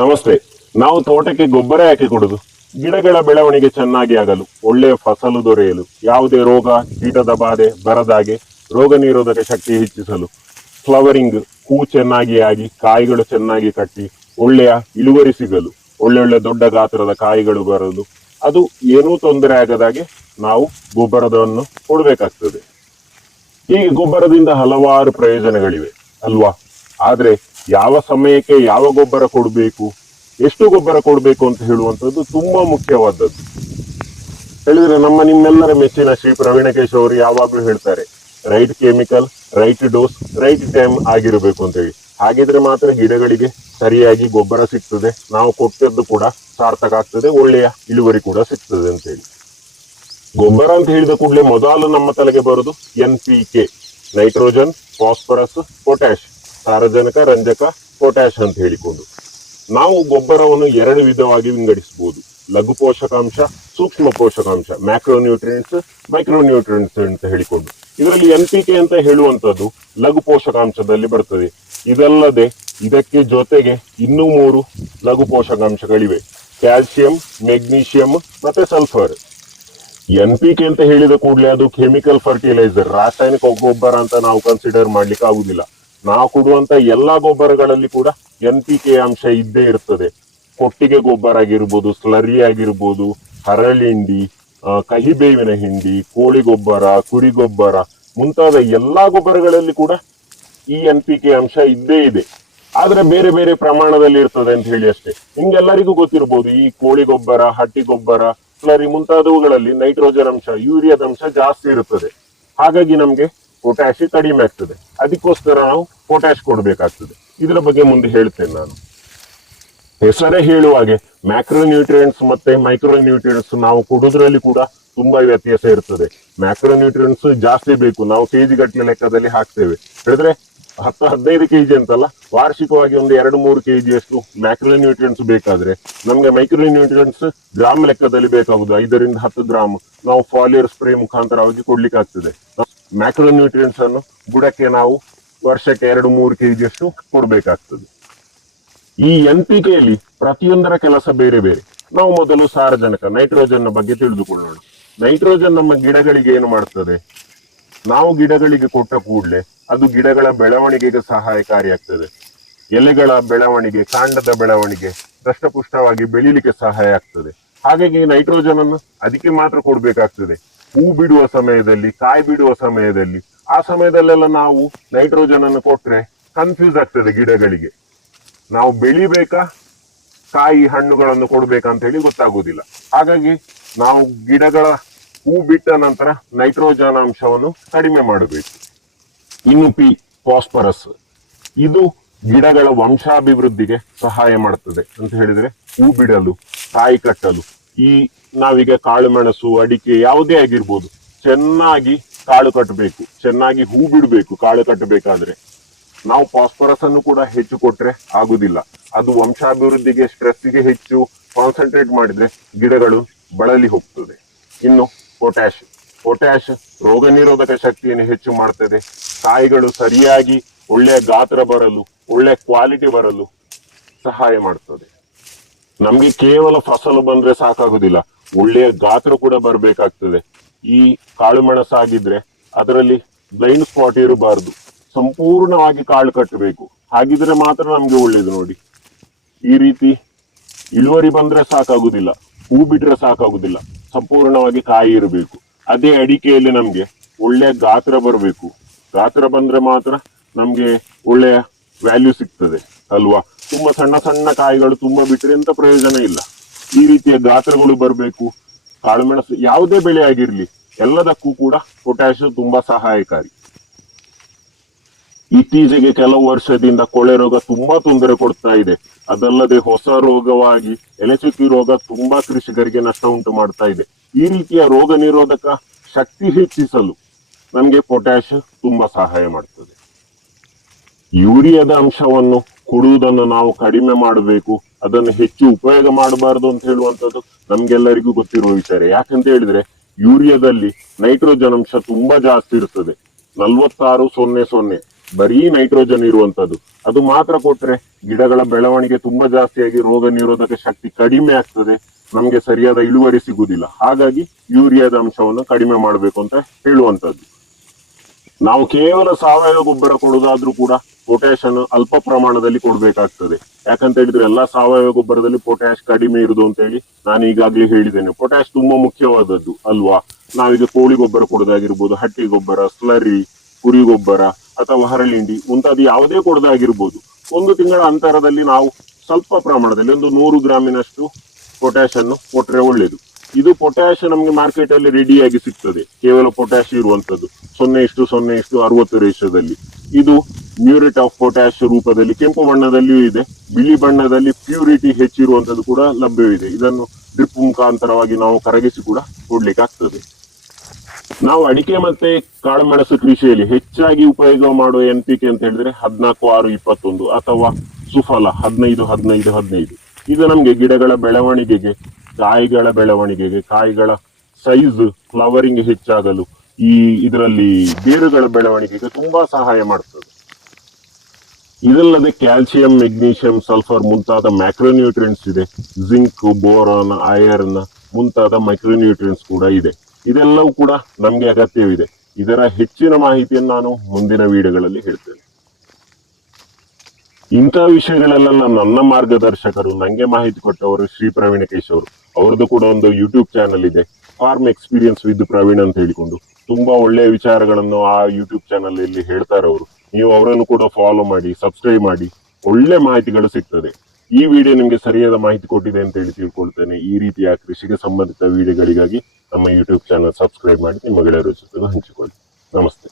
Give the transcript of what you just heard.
ನಮಸ್ತೆ. ನಾವು ತೋಟಕ್ಕೆ ಗೊಬ್ಬರ ಯಾಕೆ ಕೊಡುದು? ಗಿಡಗಳ ಬೆಳವಣಿಗೆ ಚೆನ್ನಾಗಿ ಆಗಲು, ಒಳ್ಳೆಯ ಫಸಲು ದೊರೆಯಲು, ಯಾವುದೇ ರೋಗ ಕೀಟದ ಬಾಧೆ ಬರದಾಗೆ, ರೋಗ ನಿರೋಧಕ ಶಕ್ತಿ ಹೆಚ್ಚಿಸಲು, ಫ್ಲವರಿಂಗ್ ಹೂ ಚೆನ್ನಾಗಿ ಆಗಿ ಕಾಯಿಗಳು ಚೆನ್ನಾಗಿ ಕಟ್ಟಿ ಒಳ್ಳೆಯ ಇಳುವರಿ ಸಿಗಲು, ಒಳ್ಳೆ ದೊಡ್ಡ ಗಾತ್ರದ ಕಾಯಿಗಳು ಬರಲು, ಅದು ಏನೂ ತೊಂದರೆ ಆಗದಾಗೆ ನಾವು ಗೊಬ್ಬರವನ್ನು ಕೊಡಬೇಕಾಗ್ತದೆ. ಈ ಗೊಬ್ಬರದಿಂದ ಹಲವಾರು ಪ್ರಯೋಜನಗಳಿವೆ ಅಲ್ವಾ? ಆದ್ರೆ ಯಾವ ಸಮಯಕ್ಕೆ ಯಾವ ಗೊಬ್ಬರ ಕೊಡಬೇಕು, ಎಷ್ಟು ಗೊಬ್ಬರ ಕೊಡಬೇಕು ಅಂತ ಹೇಳುವಂಥದ್ದು ತುಂಬಾ ಮುಖ್ಯವಾದದ್ದು. ಹೇಳಿದ್ರೆ ನಿಮ್ಮೆಲ್ಲರ ಮೆಚ್ಚಿನ ಶ್ರೀ ಪ್ರವೀಣಕೇಶ್ ಅವರು ಯಾವಾಗ್ಲೂ ಹೇಳ್ತಾರೆ, right chemical, right dose, right time ಆಗಿರಬೇಕು ಅಂತ ಹೇಳಿ. ಹಾಗಿದ್ರೆ ಮಾತ್ರ ಗಿಡಗಳಿಗೆ ಸರಿಯಾಗಿ ಗೊಬ್ಬರ ಸಿಗ್ತದೆ, ನಾವು ಕೊಟ್ಟದ್ದು ಕೂಡ ಸಾರ್ಥಕ ಆಗ್ತದೆ, ಒಳ್ಳೆಯ ಇಳುವರಿ ಕೂಡ ಸಿಗ್ತದೆ ಅಂತ ಹೇಳಿ. ಗೊಬ್ಬರ ಅಂತ ಹೇಳಿದ ಕೂಡಲೇ ಮೊದಲು ನಮ್ಮ ತಲೆಗೆ ಬರುದು NPK, ನೈಟ್ರೋಜನ್, ಫಾಸ್ಫರಸ್, ಪೊಟ್ಯಾಶ್, ಸಾರಜನಕ, ರಂಜಕ, ಪೊಟ್ಯಾಶ್ ಅಂತ ಹೇಳಿಕೊಂಡು ನಾವು ಗೊಬ್ಬರವನ್ನು ಎರಡು ವಿಧವಾಗಿ ವಿಂಗಡಿಸಬಹುದು. ಲಘು ಪೋಷಕಾಂಶ, ಸೂಕ್ಷ್ಮ ಪೋಷಕಾಂಶ, ಮ್ಯಾಕ್ರೋನ್ಯೂಟ್ರಿಯೆಂಟ್ಸ್, ಮೈಕ್ರೋನ್ಯೂಟ್ರಿಯೆಂಟ್ಸ್ ಅಂತ ಹೇಳಿಕೊಂಡು. ಇದರಲ್ಲಿ NPK ಅಂತ ಹೇಳುವಂತದ್ದು ಲಘು ಪೋಷಕಾಂಶದಲ್ಲಿ ಬರ್ತದೆ. ಇದಲ್ಲದೆ ಇದಕ್ಕೆ ಜೊತೆಗೆ ಇನ್ನೂ 3 ಲಘು ಪೋಷಕಾಂಶಗಳಿವೆ: ಕ್ಯಾಲ್ಸಿಯಂ, ಮೆಗ್ನೀಷಿಯಂ ಮತ್ತೆ ಸಲ್ಫರ್. NPK ಅಂತ ಹೇಳಿದ ಕೂಡಲೇ ಅದು ಕೆಮಿಕಲ್ ಫರ್ಟಿಲೈಸರ್, ರಾಸಾಯನಿಕ ಗೊಬ್ಬರ ಅಂತ ನಾವು ಕನ್ಸಿಡರ್ ಮಾಡ್ಲಿಕ್ಕೆ ಆಗುದಿಲ್ಲ. ನಾವು ಕೊಡುವಂತ ಎಲ್ಲಾ ಗೊಬ್ಬರಗಳಲ್ಲಿ ಕೂಡ NPK ಅಂಶ ಇದ್ದೇ ಇರ್ತದೆ. ಕೊಟ್ಟಿಗೆ ಗೊಬ್ಬರ ಆಗಿರ್ಬೋದು, ಸ್ಲರಿ ಆಗಿರ್ಬೋದು, ಹರಳಿಂಡಿ, ಕಹಿಬೇವಿನ ಹಿಂಡಿ, ಕೋಳಿ ಗೊಬ್ಬರ, ಕುರಿ ಗೊಬ್ಬರ ಮುಂತಾದ ಎಲ್ಲಾ ಗೊಬ್ಬರಗಳಲ್ಲಿ ಕೂಡ ಈ NPK ಅಂಶ ಇದ್ದೇ ಇದೆ. ಆದ್ರೆ ಬೇರೆ ಬೇರೆ ಪ್ರಮಾಣದಲ್ಲಿ ಇರ್ತದೆ ಅಂತ ಹೇಳಿ ಅಷ್ಟೇ. ನಿಮ್ಗೆಲ್ಲರಿಗೂ ಗೊತ್ತಿರ್ಬೋದು, ಈ ಕೋಳಿ ಗೊಬ್ಬರ, ಹಟ್ಟಿ ಗೊಬ್ಬರ, ಸ್ಲರಿ ಮುಂತಾದವುಗಳಲ್ಲಿ ನೈಟ್ರೋಜನ್ ಅಂಶ, ಯೂರಿಯಾದ ಅಂಶ ಜಾಸ್ತಿ ಇರುತ್ತದೆ. ಹಾಗಾಗಿ ನಮ್ಗೆ ಪೊಟ್ಯಾಶ್ ಕಡಿಮೆ ಆಗ್ತದೆ. ಅದಕ್ಕೋಸ್ಕರ ನಾವು ಪೊಟ್ಯಾಶ್ ಕೊಡ್ಬೇಕಾಗ್ತದೆ. ಇದರ ಬಗ್ಗೆ ಮುಂದೆ ಹೇಳ್ತೇನೆ ನಾನು. ಹೆಸರೇ ಹೇಳುವ ಹಾಗೆ ಮ್ಯಾಕ್ರೋನ್ಯೂಟ್ರಿಯೆಂಟ್ಸ್ ಮತ್ತೆ ಮೈಕ್ರೋನ್ಯೂಟ್ರಿಯೆಂಟ್ಸ್ ನಾವು ಕೊಡೋದ್ರಲ್ಲಿ ಕೂಡ ತುಂಬಾ ವ್ಯತ್ಯಾಸ ಇರ್ತದೆ. ಮ್ಯಾಕ್ರೋನ್ಯೂಟ್ರಿಯೆಂಟ್ಸ್ ಜಾಸ್ತಿ ಬೇಕು, ನಾವು ಕೆಜಿ ಗಟ್ಟಲೆ ಲೆಕ್ಕದಲ್ಲಿ ಹಾಕ್ತೇವೆ. ಹೇಳಿದ್ರೆ 10-15 ಕೆಜಿ ಅಂತಲ್ಲ, ವಾರ್ಷಿಕವಾಗಿ ಒಂದು 2-3 ಕೆಜಿ ಅಷ್ಟು ಮ್ಯಾಕ್ರೋನ್ಯೂಟ್ರಿಯೆಂಟ್ಸ್ ಬೇಕಾದ್ರೆ ನಮ್ಗೆ ಮೈಕ್ರೋನ್ಯೂಟ್ರಿಯೆಂಟ್ಸ್ ಗ್ರಾಮ್ ಲೆಕ್ಕದಲ್ಲಿ ಬೇಕಾಗುದು 5-10 ಗ್ರಾಮ್ ನಾವು ಫಾಲಿಯರ್ ಸ್ಪ್ರೇ ಮುಖಾಂತರವಾಗಿ ಕೊಡ್ಲಿಕ್ಕೆ ಆಗ್ತದೆ. ಮ್ಯಾಕ್ರೋನ್ಯೂಟ್ರಿಯೆಂಟ್ಸ್ ಅನ್ನು ಬುಡಕ್ಕೆ ನಾವು ವರ್ಷಕ್ಕೆ 2-3 ಕೆಜಿ ಅಷ್ಟು ಕೊಡ್ಬೇಕಾಗ್ತದೆ. ಈ NPK ಯಲ್ಲಿ ಪ್ರತಿಯೊಂದರ ಕೆಲಸ ಬೇರೆ ಬೇರೆ. ನಾವು ಮೊದಲು ಸಾರಜನಕ, ನೈಟ್ರೋಜನ್ ಬಗ್ಗೆ ತಿಳಿದುಕೊಳ್ಳೋಣ. ನೈಟ್ರೋಜನ್ ನಮ್ಮ ಗಿಡಗಳಿಗೆ ಏನು ಮಾಡ್ತದೆ? ನಾವು ಗಿಡಗಳಿಗೆ ಕೊಟ್ಟ ಕೂಡಲೇ ಅದು ಗಿಡಗಳ ಬೆಳವಣಿಗೆಗೆ ಸಹಾಯಕಾರಿಯಾಗ್ತದೆ. ಎಲೆಗಳ ಬೆಳವಣಿಗೆ, ಕಾಂಡದ ಬೆಳವಣಿಗೆ ದಷ್ಟಪುಷ್ಟವಾಗಿ ಬೆಳೀಲಿಕ್ಕೆ ಸಹಾಯ ಆಗ್ತದೆ. ಹಾಗಾಗಿ ನೈಟ್ರೋಜನ್ ಅನ್ನು ಅದಕ್ಕೆ ಮಾತ್ರ ಕೊಡ್ಬೇಕಾಗ್ತದೆ. ಹೂ ಬಿಡುವ ಸಮಯದಲ್ಲಿ, ಕಾಯಿ ಬಿಡುವ ಸಮಯದಲ್ಲಿ, ಆ ಸಮಯದಲ್ಲೆಲ್ಲ ನಾವು ನೈಟ್ರೋಜನ್ ಅನ್ನು ಕೊಟ್ರೆ ಕನ್ಫ್ಯೂಸ್ ಆಗ್ತದೆ ಗಿಡಗಳಿಗೆ. ನಾವು ಬೆಳಿಬೇಕಾ ಕಾಯಿ ಹಣ್ಣುಗಳನ್ನು ಕೊಡ್ಬೇಕಂತ ಹೇಳಿ ಗೊತ್ತಾಗುವುದಿಲ್ಲ. ಹಾಗಾಗಿ ನಾವು ಗಿಡಗಳ ಹೂ ಬಿಟ್ಟ ನಂತರ ನೈಟ್ರೋಜನ್ ಅಂಶವನ್ನು ಕಡಿಮೆ ಮಾಡಬೇಕು. ಇನ್ನು ಫಾಸ್ಫರಸ್, ಇದು ಗಿಡಗಳ ವಂಶಾಭಿವೃದ್ಧಿಗೆ ಸಹಾಯ ಮಾಡ್ತದೆ ಅಂತ ಹೇಳಿದ್ರೆ, ಹೂ ಬಿಡಲು, ಕಾಯಿ ಕಟ್ಟಲು. ಈ ನಾವೀಗ ಕಾಳು ಮೆಣಸು, ಅಡಿಕೆ ಯಾವುದೇ ಆಗಿರ್ಬೋದು, ಚೆನ್ನಾಗಿ ಕಾಳು ಕಟ್ಟಬೇಕು, ಚೆನ್ನಾಗಿ ಹೂ ಬಿಡಬೇಕು. ಕಾಳು ಕಟ್ಟಬೇಕಾದ್ರೆ ನಾವು ಫಾಸ್ಫರಸ್ ಅನ್ನು ಕೂಡ ಹೆಚ್ಚು ಕೊಟ್ರೆ ಆಗುದಿಲ್ಲ. ಅದು ವಂಶಾಭಿವೃದ್ಧಿಗೆ, ಸ್ಟ್ರೆಸ್ಗೆ ಹೆಚ್ಚು ಕಾನ್ಸಂಟ್ರೇಟ್ ಮಾಡಿದ್ರೆ ಗಿಡಗಳು ಬಳಲಿ ಹೋಗ್ತದೆ. ಇನ್ನು ಪೊಟ್ಯಾಶ್ ರೋಗ ನಿರೋಧಕ ಶಕ್ತಿಯನ್ನು ಹೆಚ್ಚು ಮಾಡ್ತದೆ. ಕಾಯಿಗಳು ಸರಿಯಾಗಿ ಒಳ್ಳೆಯ ಗಾತ್ರ ಬರಲು, ಒಳ್ಳೆಯ ಕ್ವಾಲಿಟಿ ಬರಲು ಸಹಾಯ ಮಾಡ್ತದೆ. ನಮ್ಗೆ ಕೇವಲ ಫಸಲು ಬಂದ್ರೆ ಸಾಕಾಗುದಿಲ್ಲ, ಒಳ್ಳೆಯ ಗಾತ್ರ ಕೂಡ ಬರ್ಬೇಕಾಗ್ತದೆ. ಈ ಕಾಳು ಮೆಣಸಾಗಿದ್ರೆ ಅದರಲ್ಲಿ ಬ್ಲೈಂಡ್ ಸ್ಪಾಟ್ ಇರಬಾರ್ದು, ಸಂಪೂರ್ಣವಾಗಿ ಕಾಳು ಕಟ್ಟಬೇಕು. ಹಾಗಿದ್ರೆ ಮಾತ್ರ ನಮ್ಗೆ ಒಳ್ಳೇದು. ನೋಡಿ, ಈ ರೀತಿ ಇಳುವರಿ ಬಂದ್ರೆ ಸಾಕಾಗುದಿಲ್ಲ, ಹೂ ಬಿಟ್ರೆ ಸಾಕಾಗುದಿಲ್ಲ, ಸಂಪೂರ್ಣವಾಗಿ ಕಾಯಿ ಇರಬೇಕು. ಅದೇ ಅಡಿಕೆಯಲ್ಲಿ ನಮ್ಗೆ ಒಳ್ಳೆಯ ಗಾತ್ರ ಬರಬೇಕು. ಗಾತ್ರ ಬಂದ್ರೆ ಮಾತ್ರ ನಮ್ಗೆ ಒಳ್ಳೆಯ ವ್ಯಾಲ್ಯೂ ಸಿಗ್ತದೆ ಅಲ್ವಾ? ತುಂಬಾ ಸಣ್ಣ ಸಣ್ಣ ಕಾಯಿಗಳು ತುಂಬಾ ಬಿಟ್ರೆ ಎಂತ ಪ್ರಯೋಜನ ಇಲ್ಲ. ಈ ರೀತಿಯ ಗಾತ್ರಗಳು ಬರಬೇಕು. ಕಾಳುಮೆಣಸು ಯಾವುದೇ ಬೆಳೆ ಆಗಿರ್ಲಿ, ಎಲ್ಲದಕ್ಕೂ ಕೂಡ ಪೊಟ್ಯಾಶ್ ತುಂಬಾ ಸಹಾಯಕಾರಿ. ಇತ್ತೀಚೆಗೆ ಕೆಲವು ವರ್ಷದಿಂದ ಕೊಳೆ ರೋಗ ತುಂಬಾ ತೊಂದರೆ ಕೊಡ್ತಾ ಇದೆ. ಅದಲ್ಲದೆ ಹೊಸ ರೋಗವಾಗಿ ಎಲೆಚುಕ್ಕಿ ರೋಗ ತುಂಬಾ ಕೃಷಿಕರಿಗೆ ನಷ್ಟ ಉಂಟು ಮಾಡ್ತಾ ಇದೆ. ಈ ರೀತಿಯ ರೋಗ ನಿರೋಧಕ ಶಕ್ತಿ ಹೆಚ್ಚಿಸಲು ನಮ್ಗೆ ಪೊಟ್ಯಾಶ್ ತುಂಬಾ ಸಹಾಯ ಮಾಡ್ತದೆ. ಯೂರಿಯಾದ ಅಂಶವನ್ನು ಕೊಡುವುದನ್ನು ನಾವು ಕಡಿಮೆ ಮಾಡಬೇಕು, ಅದನ್ನು ಹೆಚ್ಚು ಉಪಯೋಗ ಮಾಡಬಾರದು ಅಂತ ಹೇಳುವಂತದ್ದು ನಮ್ಗೆಲ್ಲರಿಗೂ ಗೊತ್ತಿರುವ ವಿಚಾರ. ಯಾಕಂತ ಹೇಳಿದ್ರೆ ಯೂರಿಯಾದಲ್ಲಿ ನೈಟ್ರೋಜನ್ ಅಂಶ ತುಂಬಾ ಜಾಸ್ತಿ ಇರ್ತದೆ, 46:00 ಬರೀ ನೈಟ್ರೋಜನ್ ಇರುವಂತದ್ದು. ಅದು ಮಾತ್ರ ಕೊಟ್ರೆ ಗಿಡಗಳ ಬೆಳವಣಿಗೆ ತುಂಬಾ ಜಾಸ್ತಿಯಾಗಿ ರೋಗ ನಿರೋಧಕ ಶಕ್ತಿ ಕಡಿಮೆ ಆಗ್ತದೆ, ನಮ್ಗೆ ಸರಿಯಾದ ಇಳುವರಿ ಸಿಗುವುದಿಲ್ಲ. ಹಾಗಾಗಿ ಯೂರಿಯಾದ ಅಂಶವನ್ನು ಕಡಿಮೆ ಮಾಡಬೇಕು ಅಂತ ಹೇಳುವಂತದ್ದು. ನಾವು ಕೇವಲ ಸಾವಯವ ಗೊಬ್ಬರ ಕೊಡುವುದಾದ್ರೂ ಕೂಡ ಪೊಟ್ಯಾಶ್ ಅನ್ನು ಅಲ್ಪ ಪ್ರಮಾಣದಲ್ಲಿ ಕೊಡ್ಬೇಕಾಗ್ತದೆ. ಯಾಕಂತ ಹೇಳಿದ್ರೆ ಎಲ್ಲಾ ಸಾವಯವ ಗೊಬ್ಬರದಲ್ಲಿ ಪೊಟ್ಯಾಶ್ ಕಡಿಮೆ ಇರುದು ಅಂತ ಹೇಳಿ ನಾನು ಈಗಾಗಲೇ ಹೇಳಿದ್ದೇನೆ. ಪೊಟ್ಯಾಶ್ ತುಂಬಾ ಮುಖ್ಯವಾದದ್ದು ಅಲ್ವಾ. ನಾವೀಗ ಕೋಳಿ ಗೊಬ್ಬರ ಕೊಡೋದಾಗಿರ್ಬೋದು, ಹಟ್ಟಿ ಗೊಬ್ಬರ, ಸ್ಲರಿ, ಕುರಿ ಗೊಬ್ಬರ ಅಥವಾ ಹರಳಿಂಡಿ ಮುಂತಾದ ಯಾವುದೇ ಕೊಡೋದಾಗಿರ್ಬೋದು, 1 ತಿಂಗಳ ಅಂತರದಲ್ಲಿ ನಾವು ಸ್ವಲ್ಪ ಪ್ರಮಾಣದಲ್ಲಿ 100 ಗ್ರಾಮಿನಷ್ಟು ಪೊಟ್ಯಾಶ್ ಅನ್ನು ಕೊಟ್ರೆ ಒಳ್ಳೇದು. ಇದು ಪೊಟ್ಯಾಶ್ ನಮ್ಗೆ ಮಾರ್ಕೆಟ್ ಅಲ್ಲಿ ರೆಡಿಯಾಗಿ ಸಿಗ್ತದೆ, ಕೇವಲ ಪೊಟ್ಯಾಶ್ ಇರುವಂತದ್ದು 0:60 ರೇಷಿಯೋದಲ್ಲಿ. ಇದು ಮ್ಯೂರೇಟ್ ಆಫ್ ಪೊಟ್ಯಾಶ್ ರೂಪದಲ್ಲಿ ಕೆಂಪು ಬಣ್ಣದಲ್ಲಿಯೂ ಇದೆ, ಬಿಳಿ ಬಣ್ಣದಲ್ಲಿ ಪ್ಯೂರಿಟಿ ಹೆಚ್ಚಿರುವಂತದ್ದು ಕೂಡ ಲಭ್ಯವಿದೆ. ಇದನ್ನು ಡ್ರಿಪ್ ಮುಖಾಂತರವಾಗಿ ನಾವು ಕರಗಿಸಿ ಕೂಡ ಕೊಡ್ಲಿಕ್ಕೆ ಆಗ್ತದೆ. ನಾವು ಅಡಿಕೆ ಮತ್ತೆ ಕಾಳುಮೆಣಸು ಕೃಷಿಯಲ್ಲಿ ಹೆಚ್ಚಾಗಿ ಉಪಯೋಗ ಮಾಡುವ NPK ಅಂತ ಹೇಳಿದ್ರೆ 14:6:21 ಅಥವಾ ಸುಫಲ 15:15:15. ಇದು ನಮ್ಗೆ ಗಿಡಗಳ ಬೆಳವಣಿಗೆಗೆ, ಕಾಯಿಗಳ ಬೆಳವಣಿಗೆಗೆ, ಕಾಯಿಗಳ ಸೈಜ್, ಫ್ಲವರಿಂಗ್ ಹೆಚ್ಚಾಗಲು, ಇದರಲ್ಲಿ ಬೇರುಗಳ ಬೆಳವಣಿಗೆಗೆ ತುಂಬಾ ಸಹಾಯ ಮಾಡ್ತದೆ. ಇದಲ್ಲದೆ ಕ್ಯಾಲ್ಸಿಯಂ, ಮೆಗ್ನೀಷಿಯಂ, ಸಲ್ಫರ್ ಮುಂತಾದ ಮ್ಯಾಕ್ರೋನ್ಯೂಟ್ರಿಯೆಂಟ್ಸ್ ಇದೆ. ಜಿಂಕ್, ಬೋರಾನ್, ಐರನ್ ಮುಂತಾದ ಮೈಕ್ರೋನ್ಯೂಟ್ರಿಯೆಂಟ್ಸ್ ಕೂಡ ಇದೆ. ಇದೆಲ್ಲವೂ ಕೂಡ ನಮ್ಗೆ ಅಗತ್ಯವಿದೆ. ಇದರ ಹೆಚ್ಚಿನ ಮಾಹಿತಿಯನ್ನು ನಾನು ಮುಂದಿನ ವಿಡಿಯೋಗಳಲ್ಲಿ ಹೇಳ್ತೇನೆ. ಇಂಥ ವಿಷಯಗಳೆಲ್ಲ ನನ್ನ ಮಾರ್ಗದರ್ಶಕರು, ನಂಗೆ ಮಾಹಿತಿ ಕೊಟ್ಟವರು ಶ್ರೀ ಪ್ರವೀಣಕೇಶ್ ಅವರು. ಅವ್ರದ್ದು ಕೂಡ ಒಂದು ಯೂಟ್ಯೂಬ್ ಚಾನಲ್ ಇದೆ, ಫಾರ್ಮ್ ಎಕ್ಸ್ಪೀರಿಯನ್ಸ್ ವಿತ್ ಪ್ರವೀಣ್ ಅಂತ ಹೇಳಿಕೊಂಡು. ತುಂಬಾ ಒಳ್ಳೆಯ ವಿಚಾರಗಳನ್ನು ಆ ಯೂಟ್ಯೂಬ್ ಚಾನಲ್ ಅಲ್ಲಿ ಹೇಳ್ತಾರೆ ಅವರು. ನೀವು ಅವರನ್ನು ಕೂಡ ಫಾಲೋ ಮಾಡಿ, ಸಬ್ಸ್ಕ್ರೈಬ್ ಮಾಡಿ, ಒಳ್ಳೆ ಮಾಹಿತಿಗಳು ಸಿಗ್ತದೆ. ಈ ವಿಡಿಯೋ ನಿಮ್ಗೆ ಸರಿಯಾದ ಮಾಹಿತಿ ಕೊಟ್ಟಿದೆ ಅಂತ ಹೇಳಿ ತಿಳ್ಕೊಳ್ತೇನೆ. ಈ ರೀತಿಯ ಕೃಷಿಗೆ ಸಂಬಂಧಿತ ವಿಡಿಯೋಗಳಿಗಾಗಿ ನಮ್ಮ ಯೂಟ್ಯೂಬ್ ಚಾನಲ್ ಸಬ್ಸ್ಕ್ರೈಬ್ ಮಾಡಿ ನಿಮ್ಮ ಗೆಳೆಯರ ಜೊತೆ ಹಂಚಿಕೊಳ್ಳಿ. ನಮಸ್ತೆ.